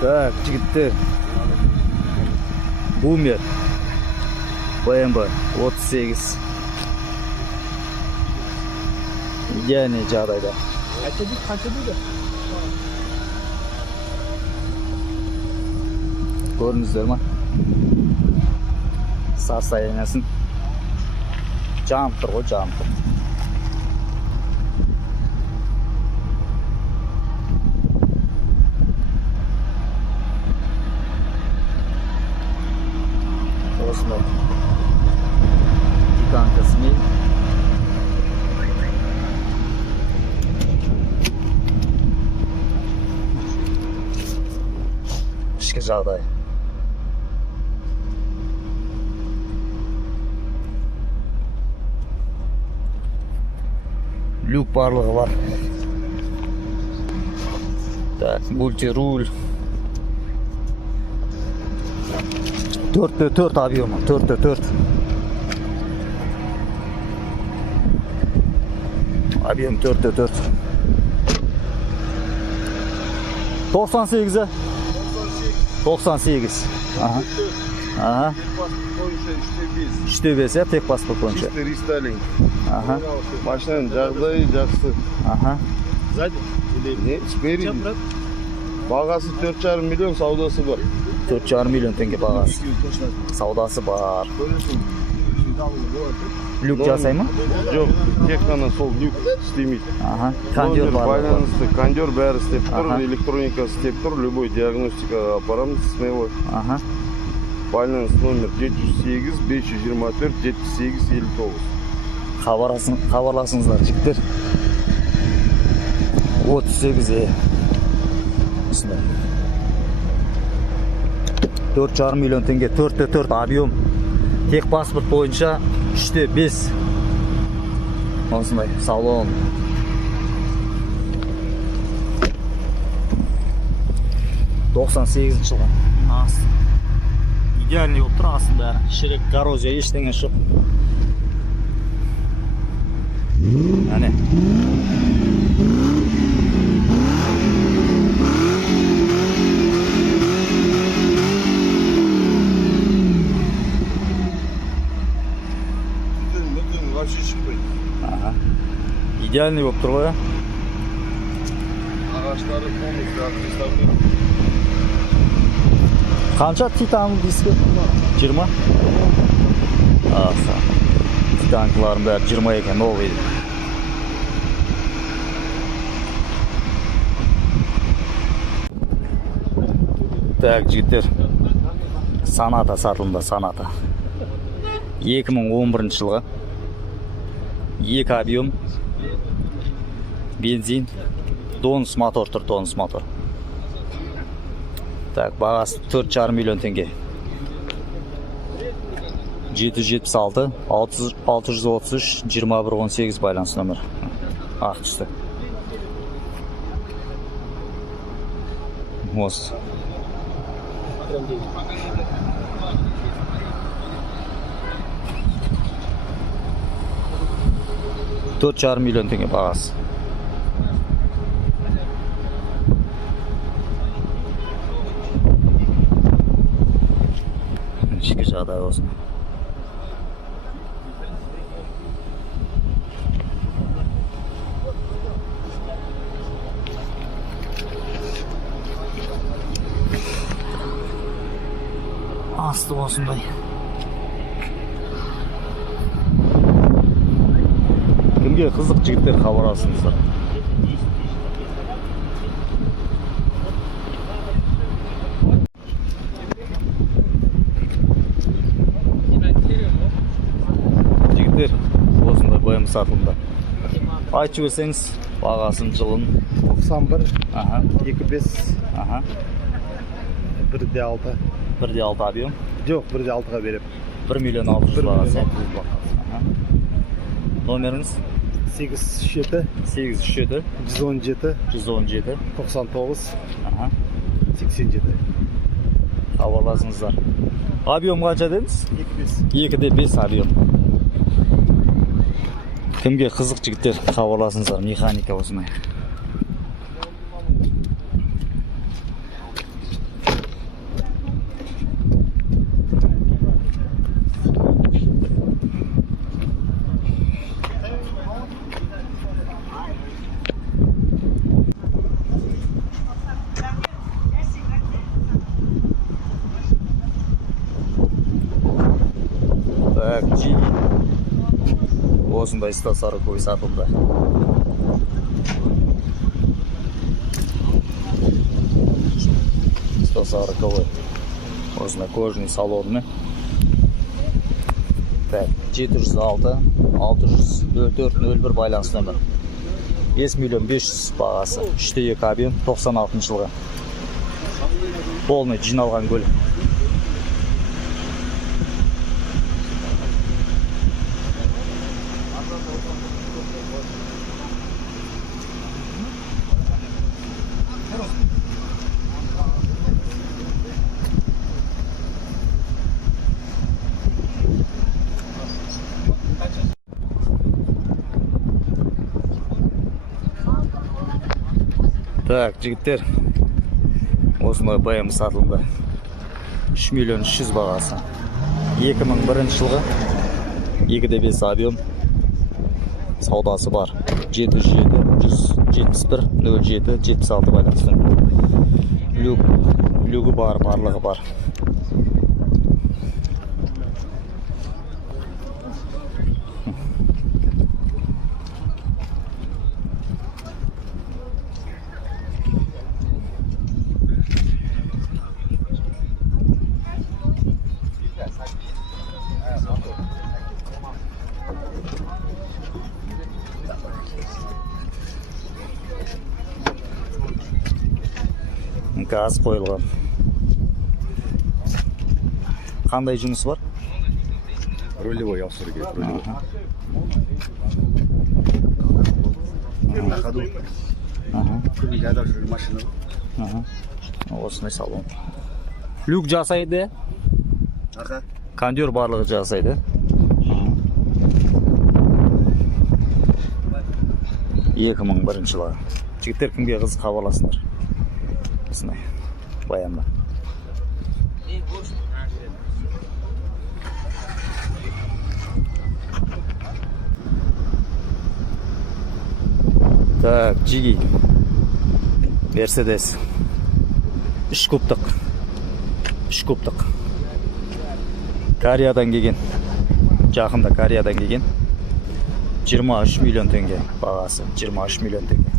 Так, жігіттер. Бумер. BMW 38. Идеальный жағдайда. Қанша дейді? Көрдіңіздер ма? Состояниесін. Жанып тұр ғой, жанып тұр. Осындай. Титанка смей. Ішкі жағдай. Люк барлығы бар. Так, мультируль. 4x4 объемы, 4x4. Объем 4x4. 98'e? 98. Aha. Aha. 3'te 5 ya, tek pasport boyunca. Чисто рестайлинг. Aha. Машинаның жағдайы жақсы. Aha. Сзади? Не, спереди. Бағасы 4,5 миллион, саудасы бар. 4,5 миллион теңге бағасы. Саудасы бар. Люк жасай ма? Жоқ, тек қана сол люк істемейді. Aha. Кондер бар. Байланысты, кондер бәрі істеп тұр, Аха. электроника істеп тұр, любой диагностикаға апарамыз смело. Aha. Байланыс номер 708 524 78 59. Хабарласыңыздар жігіттер. 38. Осындай. 4,5 миллион теңге, 4x4 объем. Тек паспорт бойынша 3'те 5. Осындай салон. жылғы. Идеальный болып тұр астында. Ширек коррозия ештеңе жоқ. Әне. Вообще шықпайды. Ага. Идеальный болып тұр ғой. Ағаштары полностью отреставрированы. Қанша титан дискі? 20? Аса. Титанкылардың бәрі 20 екен, новый. Так, жігіттер. Саната сатылымда, Саната. 2011 жылғы. 2 объем. Бензин. Тонус мотор тұр, тонус мотор. Так, бағасы 4,5 миллион теңге. 776 633 2118 байланыс нөмір. Ақ түсті. Осы. Төрт жарым миллион теңге бағасы. Ішкі жағдай болсын. Асты осындай. Кімге қызық жігіттер хабарласыңыздар. Жігіттер осындай BMW сатылымда. Айтып өсеңіз бағасын жылын. 91, Аха. 25, Аха. 1,6. 1,6 объем. Жоқ, 1,6-ға берем. 1 миллион 600 бағасы. 1 миллион 600 Аха. Номеріңіз? 87, 837 117, 117 99, Аха. 87. Хабарласыңыздар. Объем қанша дедіңіз? 25. 2'де 5 объем. Кімге қызық жігіттер хабарласыңыздар, механика осындай. осындай 140 сатылды. Осындай кожаный салонный. Так, 706 600 04 01 байланыс нөмір. 5 миллион 500 бағасы. 3-2 объем 96 жылғы. Полный жиналған көлік. Так, жігіттер, осындай БМ сатылды. 3 миллион 300 бағасы. 2001 жылғы 2.5 объем саудасы бар. 707 171 07 76 байланысты. Люгі бар, барлығы бар. Газ қойылған. Қандай жұмысы бар? Рулевой ауыстыру керек. На ходу. Күнде айдап жүрген машина. Осындай салон. Люк жасайды. Аха. Кондер барлығы жасайды. 2001 жылы. Жігіттер кімге қызық хабарласыңдар. Осындай баянда. Так, Джиги. Мерседес. 3 кубтық. Кореядан келген. Жақында Кореядан келген. 23 миллион теңге бағасы. 23 миллион теңге.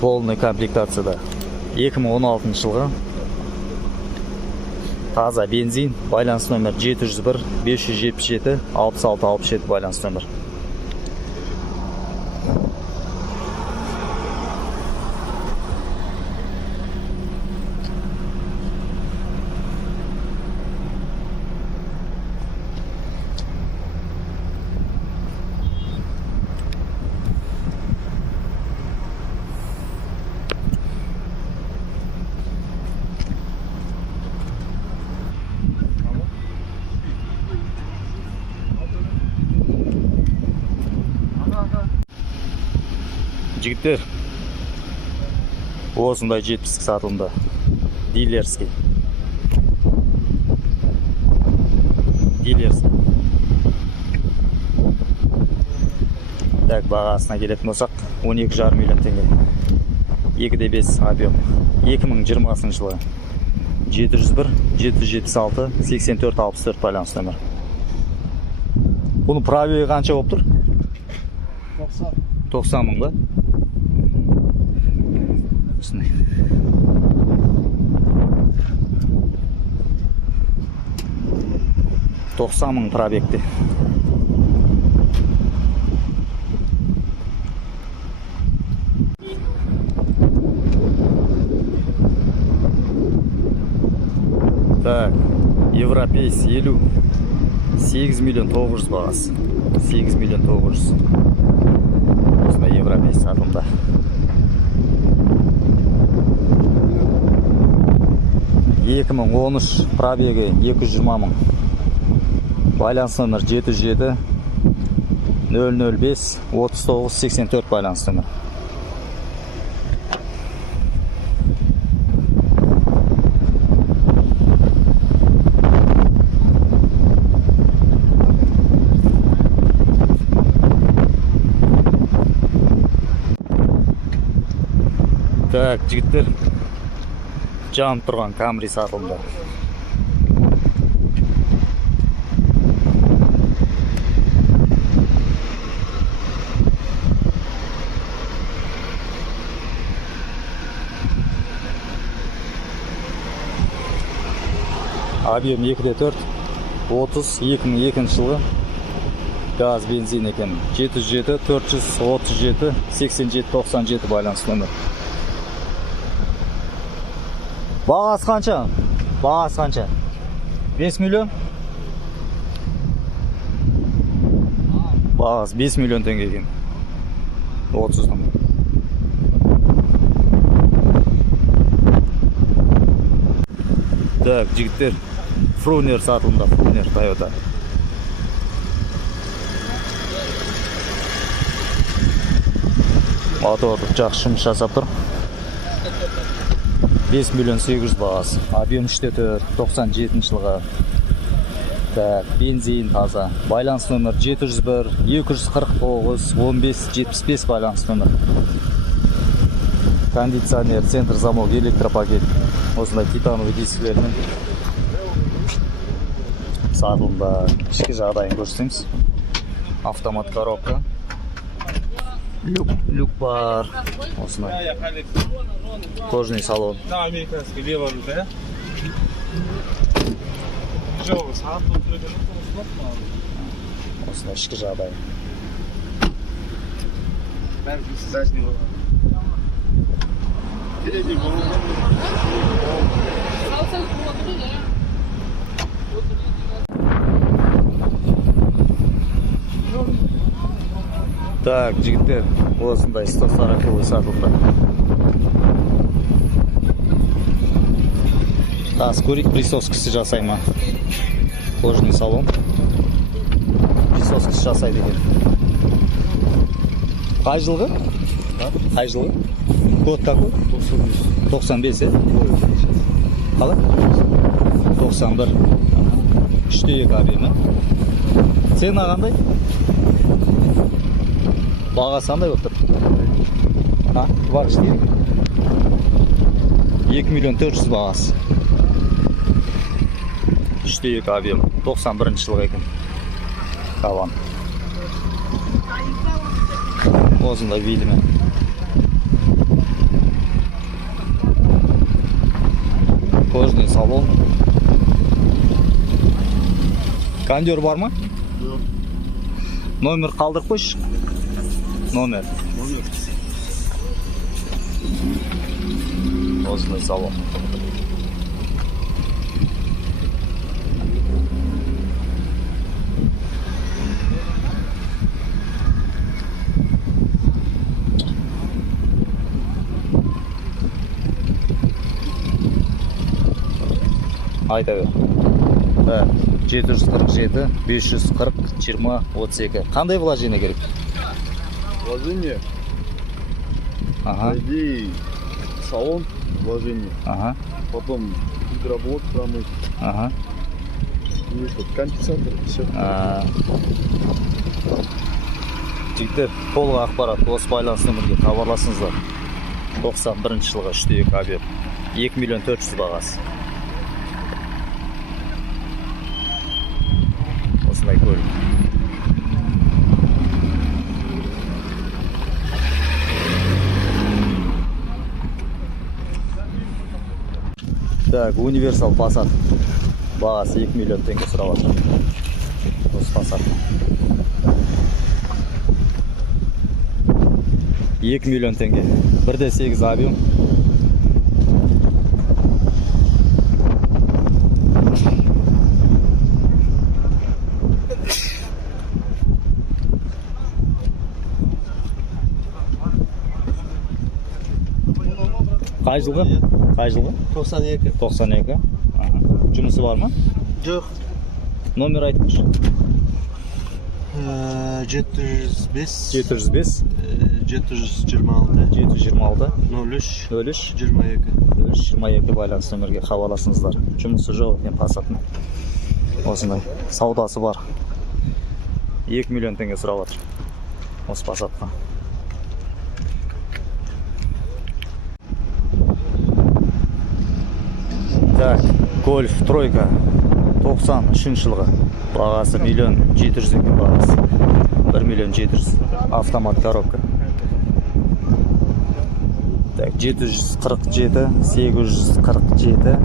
Полный комплектацияда. 2016 жылғы. Таза бензин. Байланыс нөмір 701 577 66 67 байланыс нөмір. Жігіттер, осындай 70 сатылымда. Дилерский. Так, бағасына келетін болсақ, 12,5 миллион теңге. 2.5 объем. 2020 жылы. 701 776 84 64 байланыс нөмір. Бұның пробегі қанша болып тұр? 90 мың ба? 90 мың пробегте. Так, Европейс 50. 8 миллион 900 бағасы. 8 миллион 900. Осындай Европейс сатылымда. Екі мың 13 пробегі 220 мың. Байланыс нөмір 77 005 39 84 байланыс нөмір. Так, жігіттер, жанып тұрған Камри сатылымда. объем 2.4, 30 2002 жылғы газ бензин екен. 707 437 87 97 байланыс нөмір. Бағасы қанша? Бағасы қанша? 5 миллион? Бағасы 5 миллион теңге екен. 30-ның. Так, жігіттер, Фрунер сатылымда, Фрунер Toyota. Мотор жақсы жұмыс жасап тұр. 5 миллион 800 бағасы. Объем 3.4, 97 жылғы. Так, бензин таза. Байланыс нөмір 701 249 15 75 байланыс нөмір. Кондиционер, центр замок, электропакет. Осындай титановый дисклермен сатылымда. Ішкі жағдайын көрсеңіз. Автомат коробка. Люк бар. Осындай. Кожный салон. Да, американский, левая рука. Осындай ішкі жағдай. Так, жігіттер, осындай 140 сатылды. Тас көрейік, присоскасы жасай ма? Кожный салон. Присоскасы жасайды екен. Қай жылғы? Қай жылғы? Код какой? 95, Қалай? 91. 3.2 объемі. Цена қандай? Бағасы қандай болып тұр? 24. 2 миллион 400 бағасы. 3.2 объем. 91 жылғы екен. Каван. Осындай видімен. Кожный салон. Кондер бар ма? Номер қалдырып қойшы. Номер. Осындай салон. Айта бер. 747 540 20 32. Қандай вложение керек? Вложение. Ага. Найди салон вложение. Ага. Потом гидроблок промыть. Ага. И что, конденсатор, все. Жігіттер, толық ақпарат осы байланыс нөмірге хабарласыңыздар. 91 жылғы 3.2 объем. 2 миллион 400 бағасы. Осындай көлік. Так, универсал Passat. Бағасы 2 миллион теңге сұрап жатыр. Осы Passat. 2 миллион теңге. 1.8 объем. Қай жылғы? Қай жылғы? 92. 92. Жұмысы бар ма? Жоқ. Номер айтыңызшы. 705 705 726 726 03 03 22. 22 байланыс нөмірге хабарласыңыздар. Жұмысы жоқ екен Passat'ның. Осындай саудасы бар. 2 миллион теңге сұрап жатыр. Осы Passat'қа. Так, Golf тройка 93 жылғы. Бағасы 1 700 000 бағасы. 1 700 000. Автомат коробка. Так, 747 847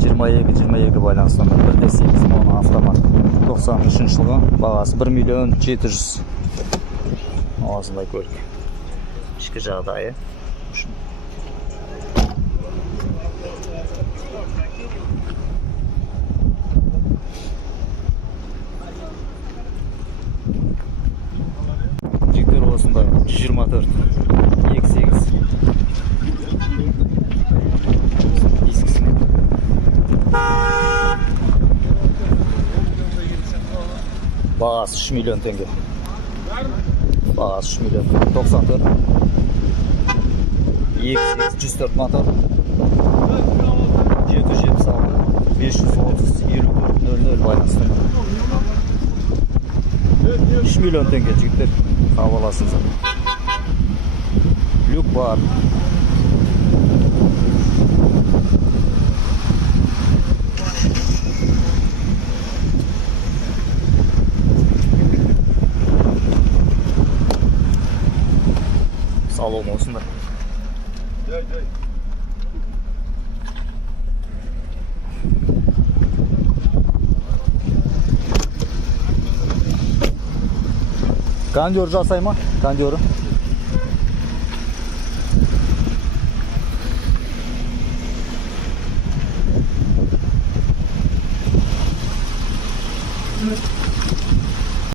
22 байланыс нөмірі 1.8 моно автомат 93 жылғы бағасы 1 миллион 700 осындай көлік ішкі жағдайы жіктер осындай 124 X8 дискісімен бағасы 3 миллион теңге бағасы 3 миллион 94 X8 104 мотор 776 530 54 00 байланысты 3 миллион теңге жігіттер қабыл аласыңыздар люк бар салон осындай кондер жасай ма? Кондеры